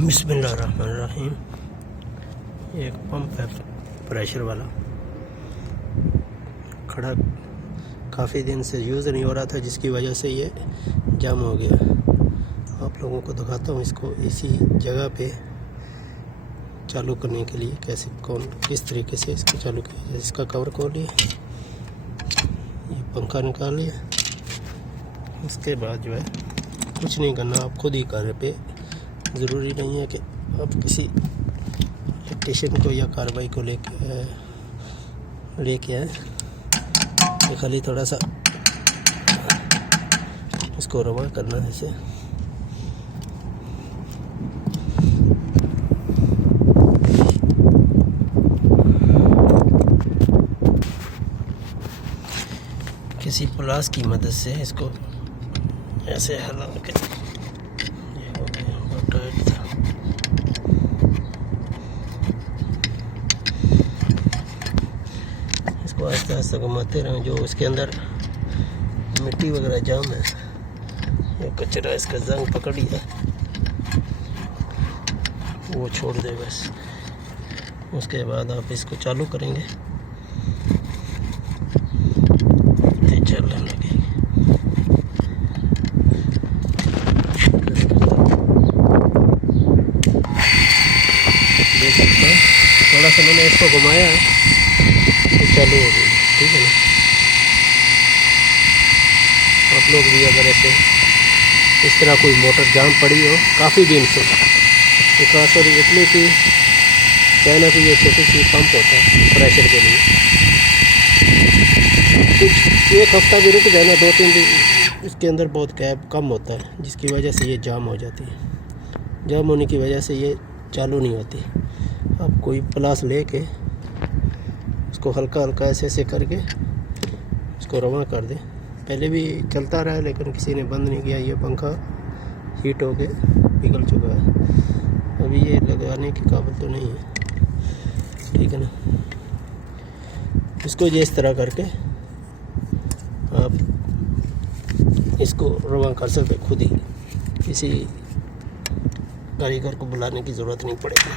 बिस्मिल्लाहिर्रहमानिर्रहीम। एक पंप है प्रेशर वाला, खड़ा काफ़ी दिन से यूज़ नहीं हो रहा था, जिसकी वजह से ये जाम हो गया। आप लोगों को दिखाता हूँ इसको इसी जगह पे चालू करने के लिए कैसे किस तरीके से इसको चालू किया। इसका कवर खोल लिया, ये पंखा निकाल लिया। उसके बाद जो है कुछ नहीं करना, आप खुद ही घर पे, ज़रूरी नहीं है कि आप किसी इलेक्ट्रीशियन को या कार्रवाई को लेके आए। खाली थोड़ा सा इसको रवा करना है इसे। किसी प्लास की मदद से इसको ऐसे हिला के, ये हो गया, बहुत टाइट था। इसको आस्ते आस्ते घुमाते रहें। जो इसके अंदर मिट्टी वगैरह जाम है, ये कचरा इसका जंग पकड़ लिया, वो छोड़ दे बस। उसके बाद आप इसको चालू करेंगे तो चलने लगेगी। देख सकते हैं, थोड़ा सा मैंने इसको घुमाया है तो चालू हो गई। ठीक है ना, आप लोग भी अगर ऐसे इस तरह कोई मोटर जाम पड़ी हो काफ़ी दिन से, तो खासतौर इसलिए कि चाइना की ये छोटी सी पंप होता है प्रेशर के लिए, कुछ एक हफ्ता भी रुक जाए ना, 2-3 दिन, इसके अंदर बहुत गैप कम होता है, जिसकी वजह से ये जाम हो जाती है। जाम होने की वजह से ये चालू नहीं होती। आप कोई प्लास लेके उसको हल्का हल्का ऐसे करके इसको रवा कर दे। पहले भी चलता रहा लेकिन किसी ने बंद नहीं किया। ये पंखा हीट होके पिघल चुका है, अभी ये लगाने के काबिल तो नहीं है। ठीक है ना, इसको ये इस तरह करके आप इसको रवा कर सकते खुद ही, किसी कारीगर को बुलाने की ज़रूरत नहीं पड़ेगी।